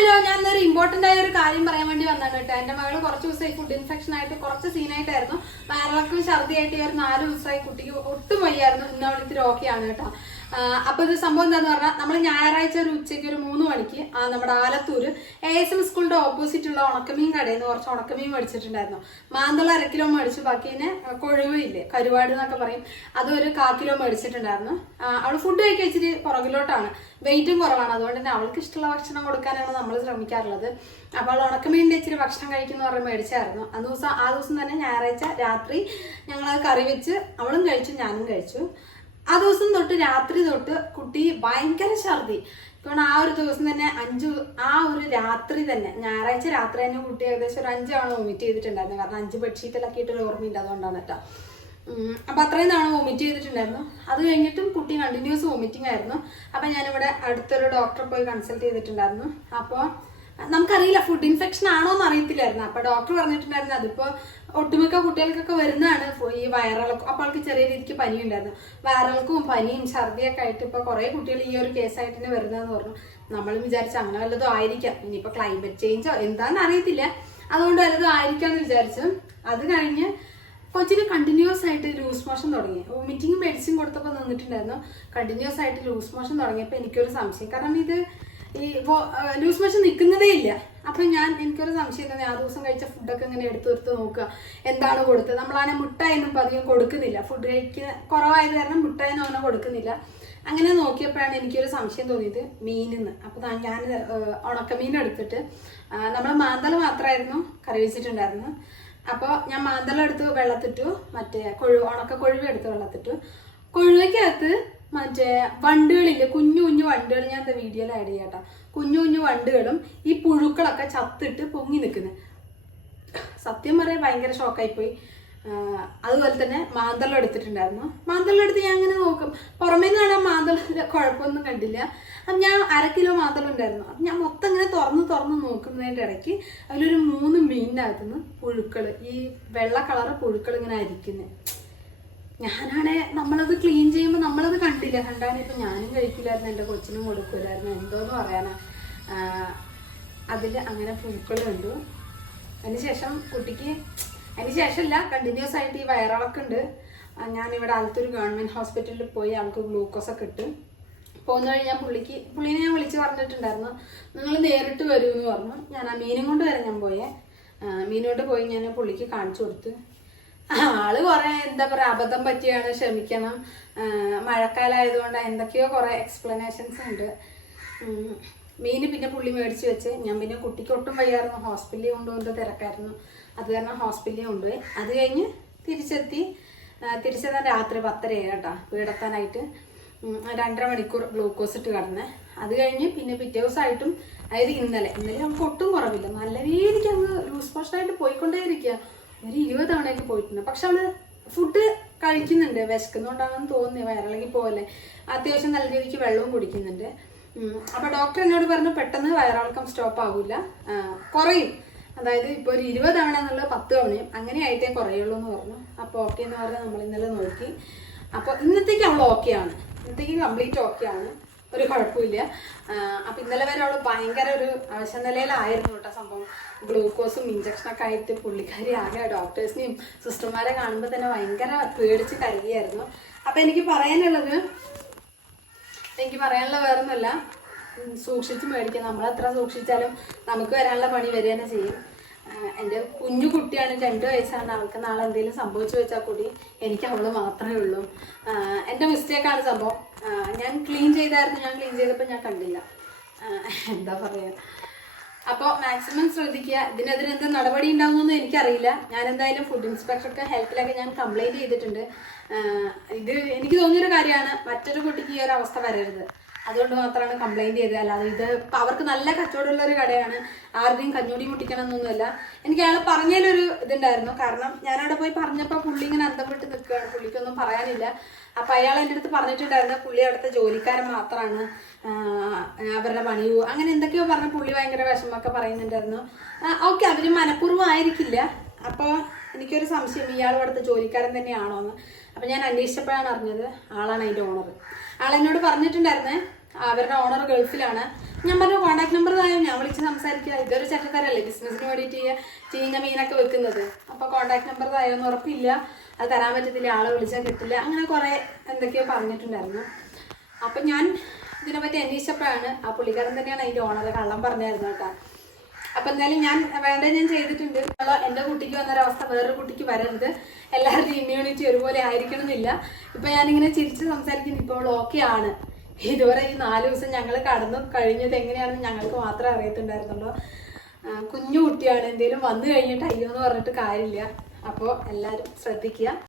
malo. ഞാൻ ഇന്നൊരു important ആയ ഒരു കാര്യം പറയാൻ വേണ്ടി വന്നാണ് കേട്ടോ. എന്റെ മകൾ കുറച്ച് ദിവസമായി ഫുഡ് ഇൻഫെക്ഷൻ ആയിട്ട് കുറച്ച് സീനായിട്ടായിരുന്നു വയറിളക്കും ഈ ഒരു നാല് ദിവസമായി കുട്ടിക്ക് ഒട്ടും വയ്യായിരുന്നു. ഇന്ന് അവൾ രോഗിയാണ് കേട്ടോ. അപ്പൊ ഇത് സംഭവം എന്താന്ന് പറഞ്ഞാൽ നമ്മൾ ഞായറാഴ്ച ഒരു ഉച്ചയ്ക്ക് ഒരു മൂന്ന് മണിക്ക് നമ്മുടെ ആലത്തൂര് എ എസ് എം സ്കൂളിന്റെ ഓപ്പോസിറ്റ് ഉള്ള ഉണക്കമീൻ കടയിൽ നിന്ന് കുറച്ച് ഉണക്കമീൻ മേടിച്ചിട്ടുണ്ടായിരുന്നു. മാന്തള അര കിലോ മേടിച്ചു. ബാക്കിനെ കൊഴുവില്ലേ കരുവാട് എന്നൊക്കെ പറയും. അതൊരു കാ കിലോ മേടിച്ചിട്ടുണ്ടായിരുന്നു. അവൾ ഫുഡ് കഴിക്കാൻ ഇച്ചിരി പുറകിലോട്ടാണ്. വെയിറ്റും കുറവാണ്. അതുകൊണ്ട് തന്നെ അവൾക്ക് ഇഷ്ടമുള്ള ഭക്ഷണം കൊടുക്കാനാണ് നമ്മൾ ശ്രമിക്കാറുള്ളത്. അപ്പോൾ അവൾ ഉണക്കമീനിന്റെ ഇച്ചിരി ഭക്ഷണം കഴിക്കുന്ന പറഞ്ഞ് മേടിച്ചായിരുന്നു. ആ ദിവസം ആ ദിവസം തന്നെ ഞായറാഴ്ച രാത്രി ഞങ്ങൾ കറി വെച്ച് അവളും കഴിച്ചു ഞാനും കഴിച്ചു. ആ ദിവസം തൊട്ട് രാത്രി തൊട്ട് കുട്ടി ഭയങ്കര ഛർദി. കാരണം ആ ഒരു ദിവസം തന്നെ അഞ്ചു ആ ഒരു രാത്രി തന്നെ ഞായറാഴ്ച രാത്രി തന്നെ കുട്ടി ഏകദേശം ഒരു അഞ്ചാണ് വൊമിറ്റ് ചെയ്തിട്ടുണ്ടായിരുന്നു. കാരണം അഞ്ച് ബെഡ്ഷീറ്റിലൊക്കെ ഇട്ടൊരു ഓർമ്മയില്ല അതുകൊണ്ടാണ് കേട്ടോ. ഉം, അപ്പൊ അത്രയും തവണ വൊമിറ്റ് ചെയ്തിട്ടുണ്ടായിരുന്നു. അത് കഴിഞ്ഞിട്ടും കുട്ടി കണ്ടിന്യൂസ് വൊമിറ്റിംഗ് ആയിരുന്നു. അപ്പൊ ഞാനിവിടെ അടുത്തൊരു ഡോക്ടറെ പോയി കൺസൾട്ട് ചെയ്തിട്ടുണ്ടായിരുന്നു. അപ്പോൾ നമുക്കറിയില്ല ഫുഡ് ഇൻഫെക്ഷൻ ആണോ എന്ന് അറിയത്തില്ലായിരുന്നു. അപ്പൊ ഡോക്ടർ പറഞ്ഞിട്ടുണ്ടായിരുന്നു അതിപ്പോ ഒട്ടുമിക്ക കുട്ടികൾക്കൊക്കെ വരുന്നതാണ്. ഈ വയറിളക്കം അപ്പോൾ അവൾക്ക് ചെറിയ രീതിക്ക് പനി ഉണ്ടായിരുന്നു വയറിളക്കവും പനിയും ഛർദിയൊക്കെ ആയിട്ട് ഇപ്പൊ കുറേ കുട്ടികൾ ഈ ഒരു കേസായിട്ട് തന്നെ വരുന്നതെന്ന് പറഞ്ഞു. നമ്മൾ വിചാരിച്ച അങ്ങനെ വല്ലതും ആയിരിക്കാം. ഇനിയിപ്പോൾ ക്ലൈമറ്റ് ചേഞ്ചോ എന്താണെന്ന് അറിയത്തില്ല. അതുകൊണ്ട് വല്ലതും ആയിരിക്കാമെന്ന് വിചാരിച്ചു. അത് കഴിഞ്ഞ് കൊച്ചിന് കണ്ടിന്യൂസ് ആയിട്ട് ലൂസ് മോഷൻ തുടങ്ങി. വോമിറ്റിംഗ് മെഡിസിൻ കൊടുത്തപ്പോൾ നിന്നിട്ടുണ്ടായിരുന്നു. കണ്ടിന്യൂസ് ആയിട്ട് ലൂസ് മോഷൻ തുടങ്ങിയപ്പോൾ എനിക്കൊരു സംശയം. കാരണം ഇത് ഈ ലൂസ് മോഷൻ നിൽക്കുന്നതേ ഇല്ല. അപ്പൊ ഞാൻ എനിക്കൊരു സംശയം തന്നെ ആ ദിവസം കഴിച്ച ഫുഡൊക്കെ ഇങ്ങനെ എടുത്തു എടുത്ത് നോക്കുക. എന്താണ് കൊടുത്തത്? നമ്മളാണെ മുട്ടായൊന്നും അധികം കൊടുക്കുന്നില്ല. ഫുഡ് കഴിക്കുന്ന കുറവായത് കാരണം മുട്ടായൊന്നും അങ്ങനെ കൊടുക്കുന്നില്ല. അങ്ങനെ നോക്കിയപ്പോഴാണ് എനിക്കൊരു സംശയം തോന്നിയത് മീനിന്ന്. അപ്പോൾ ഞാൻ ഉണക്കമീൻ എടുത്തിട്ട് നമ്മൾ മാന്തൽ മാത്രമായിരുന്നു കറി വെച്ചിട്ടുണ്ടായിരുന്നു അപ്പോൾ ഞാൻ മാന്തളം എടുത്ത് വെള്ളത്തിട്ടു മറ്റേ കൊഴു ഉണക്ക കൊഴുവ എടുത്ത് വെള്ളത്തിട്ടു. കൊഴുവയ്ക്കകത്ത് മറ്റേ വണ്ടുകളില്ല കുഞ്ഞു കുഞ്ഞു വണ്ടുകൾ ഞാൻ എന്താ വീഡിയോയിൽ ആഡ് ചെയ്യാട്ടോ കുഞ്ഞു കുഞ്ഞു വണ്ടുകളും ഈ പുഴുക്കളൊക്കെ ചത്തിട്ട് പൊങ്ങി നിൽക്കുന്നത് സത്യം പറയാൻ ഭയങ്കര ഷോക്കായിപ്പോയി അതുപോലെ തന്നെ മാന്തളം എടുത്തിട്ടുണ്ടായിരുന്നു. മാന്തളം എടുത്ത് ഞാൻ അങ്ങനെ നോക്കും. പുറമേ നിന്ന് കാണാൻ മാന്തളം കുഴപ്പമൊന്നും കണ്ടില്ല. അപ്പം ഞാൻ അര കിലോ മാന്തളം ഉണ്ടായിരുന്നു. അപ്പം ഞാൻ മൊത്തം ഇങ്ങനെ തുറന്ന് തുറന്ന് നോക്കുന്നതിന്റെ ഇടയ്ക്ക് അതിലൊരു മൂന്ന് മീനിനകത്തുനിന്ന് പുഴുക്കൾ ഈ വെള്ള കളറ് പുഴുക്കൾ ഇങ്ങനെ അരിക്കുന്നത് ഞാനാണെ നമ്മളത് ക്ലീൻ ചെയ്യുമ്പോൾ നമ്മളത് കണ്ടില്ല. കണ്ടാണ് ഇപ്പം ഞാനും കഴിക്കില്ലായിരുന്നു എന്റെ കൊച്ചിനും കൊടുക്കില്ലായിരുന്നു എന്തോന്ന് പറയാനാ. അതിൽ അങ്ങനെ പുഴുക്കൾ കണ്ടു. അതിനുശേഷം കുട്ടിക്ക് അതിന് ശേഷമല്ല കണ്ടിന്യൂസ് ആയിട്ട് ഈ വയറിളക്കം ഉണ്ട്. ഞാനിവിടെ അടുത്തൊരു ഗവൺമെന്റ് ഹോസ്പിറ്റലിൽ പോയി ആൾക്ക് ഗ്ലൂക്കോസ് ഒക്കെ ഇട്ട് പോകുന്ന വഴി ഞാൻ പുള്ളിക്ക് പുള്ളീനെ ഞാൻ വിളിച്ച് പറഞ്ഞിട്ടുണ്ടായിരുന്നു. നിങ്ങൾ നേരിട്ട് വരൂ എന്ന് പറഞ്ഞു. ഞാൻ ആ മീനും കൊണ്ട് വരെ ഞാൻ പോയേ. മീനോട്ട് പോയി ഞാൻ പുള്ളിക്ക് കാണിച്ചു കൊടുത്ത്. ആൾ കുറെ എന്താ പറയാ അബദ്ധം പറ്റിയാണ് ക്ഷമിക്കണം. മഴക്കാലമായതുകൊണ്ട് എന്തൊക്കെയോ കുറെ എക്സ്പ്ലനേഷൻസ് ഉണ്ട്. മീന് പിന്നെ പുള്ളി മേടിച്ച് വെച്ച് ഞാൻ പിന്നെ കുട്ടിക്ക് ഒട്ടും വയ്യായിരുന്നു. ഹോസ്പിറ്റലിൽ കൊണ്ടുപോകുന്ന തിരക്കായിരുന്നു. അത് കാരണം ഹോസ്പിറ്റലിൽ കൊണ്ടുപോയി. അത് കഴിഞ്ഞ് തിരിച്ചെത്തി. തിരിച്ചെത്താൻ രാത്രി പത്തരയായി കേട്ടോ. വീടെത്താനായിട്ട്. രണ്ടര മണിക്കൂർ ഗ്ലൂക്കോസ് ഇട്ട് കിടന്ന്. അത് കഴിഞ്ഞ് പിന്നെ പിറ്റേ ദിവസമായിട്ടും അതായത് ഇന്നലെ ഇന്നലെ നമുക്ക് ഒട്ടും കുറവില്ല. നല്ല രീതിക്ക് അങ്ങ് ലൂസ് മോഷനായിട്ട് പോയിക്കൊണ്ടേ ഇരിക്കുക ഒരു ഇരുപത് തവണയൊക്കെ പോയിട്ടുണ്ട്. പക്ഷെ അവൾ ഫുഡ് കഴിക്കുന്നുണ്ട്. വിശക്കുന്നുണ്ടാണെന്ന് തോന്നി വയറിളകി പോലെ അത്യാവശ്യം നല്ല രീതിക്ക് വെള്ളവും കുടിക്കുന്നുണ്ട്. ഉം. അപ്പൊ ഡോക്ടർ എന്നോട് പറഞ്ഞു പെട്ടെന്ന് വയറിളക്കം സ്റ്റോപ്പ് ആവില്ല കുറയും. അതായത് ഇപ്പോൾ ഒരു ഇരുപത് തവണ എന്നുള്ളത് പത്ത് തവണയും അങ്ങനെ ആയിട്ടേ കുറയുള്ളൂ എന്ന് പറഞ്ഞു. അപ്പോൾ ഓക്കെ എന്ന് പറഞ്ഞാൽ നമ്മൾ ഇന്നലെ നോക്കി. അപ്പോൾ ഇന്നത്തേക്ക് അവൾ ആണ്. ഇന്നത്തേക്ക് കംപ്ലീറ്റ് ഓക്കെയാണ് ഒരു കുഴപ്പമില്ല. അപ്പം ഇന്നലെ വരെ അവൾ ഭയങ്കര ഒരു അവശനിലയിലായിരുന്നു കേട്ടോ സംഭവം. ഗ്ലൂക്കോസും ഇഞ്ചക്ഷനൊക്കെ ആയിട്ട് പുള്ളിക്കാരി ആകെ ഡോക്ടേഴ്സിനെയും സിസ്റ്റർമാരെ കാണുമ്പോൾ തന്നെ ഭയങ്കര പേടിച്ച് കരുതിയായിരുന്നു അപ്പം എനിക്ക് പറയാനുള്ളത് എനിക്ക് പറയാനുള്ള വേറൊന്നുമല്ല. സൂക്ഷിച്ച് മേടിക്കുക നമ്മൾ എത്ര സൂക്ഷിച്ചാലും നമുക്ക് വരാനുള്ള പണി വരിക തന്നെ ചെയ്യും. എന്റെ കുഞ്ഞു കുട്ടിയാണ് രണ്ട് വയസ്സാണ്. അവൾക്ക് നാളെ എന്തെങ്കിലും സംഭവിച്ചു വെച്ചാൽ കൂടി എനിക്ക് അവൾ മാത്രമേ ഉള്ളൂ. എന്റെ മിസ്റ്റേക്കാണ് സംഭവം. ഞാൻ ക്ലീൻ ചെയ്തായിരുന്നു. ഞാൻ ക്ലീൻ ചെയ്തപ്പോൾ ഞാൻ കണ്ടില്ല. എന്താ പറയുക അപ്പോൾ മാക്സിമം ശ്രദ്ധിക്കുക. ഇതിനെതിരെ എന്ത് നടപടി ഉണ്ടാകുമെന്ന് എനിക്കറിയില്ല. ഞാൻ എന്തായാലും ഫുഡ് ഇൻസ്പെക്ടർക്ക് ഹെൽത്തിലൊക്കെ ഞാൻ കംപ്ലൈന്റ് ചെയ്തിട്ടുണ്ട്. ഇത് എനിക്ക് തോന്നിയൊരു കാര്യമാണ്. മറ്റൊരു കുട്ടിക്ക് ഈ ഒരു അവസ്ഥ വരരുത്. അതുകൊണ്ട് മാത്രമാണ് കംപ്ലൈന്റ് ചെയ്തത്. അല്ലാതെ ഇത് അവർക്ക് നല്ല കച്ചവടമുള്ള ഒരു കടയാണ്. ആരുടെയും കഞ്ഞൂടി മുട്ടിക്കണം എന്നൊന്നുമല്ല എനിക്ക് അയാൾ പറഞ്ഞതിലൊരു ഇതുണ്ടായിരുന്നു. കാരണം ഞാൻ അവിടെ പോയി പറഞ്ഞപ്പോൾ പുള്ളി ഇങ്ങനെ അന്തം വിട്ട് നിൽക്കുകയാണ് പുള്ളിക്കൊന്നും പറയാനില്ല. അപ്പം അയാൾ എന്റെ അടുത്ത് പറഞ്ഞിട്ടുണ്ടായിരുന്നു പുള്ളി അവിടുത്തെ ജോലിക്കാരൻ മാത്രമാണ് അവരുടെ പണി പോവും അങ്ങനെ എന്തൊക്കെയോ പറഞ്ഞ പുള്ളി ഭയങ്കര വിഷമമൊക്കെ പറയുന്നുണ്ടായിരുന്നു. ഓക്കെ അവർ മനഃപൂർവം ആയിരിക്കില്ല അപ്പോൾ എനിക്കൊരു സംശയം ഇയാൾ ഇവിടുത്തെ ജോലിക്കാരൻ തന്നെയാണോ എന്ന് അപ്പം ഞാൻ അന്വേഷിച്ചപ്പോഴാണ് അറിഞ്ഞത് ആളാണ് അതിന്റെ ഓണർ ആളെന്നോട് പറഞ്ഞിട്ടുണ്ടായിരുന്നേ അവരുടെ ഓണർ ഗൾഫിലാണ്. ഞാൻ പറഞ്ഞു കോൺടാക്ട് നമ്പർ തായോ? ഞാൻ വിളിച്ച് സംസാരിക്കുക. ഇതൊരു ചട്ടക്കാരല്ലേ ബിസിനസ്സിന് വേണ്ടിയിട്ട് ചീഞ്ഞ മീനൊക്കെ വെക്കുന്നത്. അപ്പൊ കോൺടാക്ട് നമ്പർ തായോ എന്ന് ഉറപ്പില്ല. അത് തരാൻ പറ്റത്തില്ല ആളെ വിളിച്ചാൽ കിട്ടില്ല. അങ്ങനെ കുറെ എന്തൊക്കെയോ പറഞ്ഞിട്ടുണ്ടായിരുന്നു. അപ്പൊ ഞാൻ ഇതിനെപ്പറ്റി അന്വേഷിച്ചപ്പോഴാണ് ആ പുള്ളിക്കാരൻ തന്നെയാണ് അതിന്റെ ഓണർ കള്ളം പറഞ്ഞായിരുന്നു കേട്ടോ. അപ്പൊ എന്തായാലും ഞാൻ വേണ്ട ഞാൻ ചെയ്തിട്ടുണ്ട്. എന്റെ കുട്ടിക്ക് വന്നൊരവസ്ഥ വേറൊരു കുട്ടിക്ക് വരരുത്. എല്ലാവരുടെയും ഇമ്മ്യൂണിറ്റി ഒരുപോലെ ആയിരിക്കണം എന്നില്ല ഇപ്പൊ ഞാനിങ്ങനെ ചിരിച്ച് സംസാരിക്കുന്നു. ഇപ്പോൾ ഓക്കെ ആണ്. ഇതുവരെ ഈ നാല് ദിവസം ഞങ്ങൾ കടന്നു കഴിഞ്ഞത് എങ്ങനെയാണെന്ന് ഞങ്ങൾക്ക് മാത്രമേ അറിയത്തുണ്ടായിരുന്നുള്ളൂ. കുഞ്ഞു കുട്ടിയാണ്. എന്തെങ്കിലും വന്നു കഴിഞ്ഞിട്ട് അയ്യോ എന്ന് പറഞ്ഞിട്ട് കാര്യമില്ല. അപ്പോൾ എല്ലാവരും ശ്രദ്ധിക്കുക.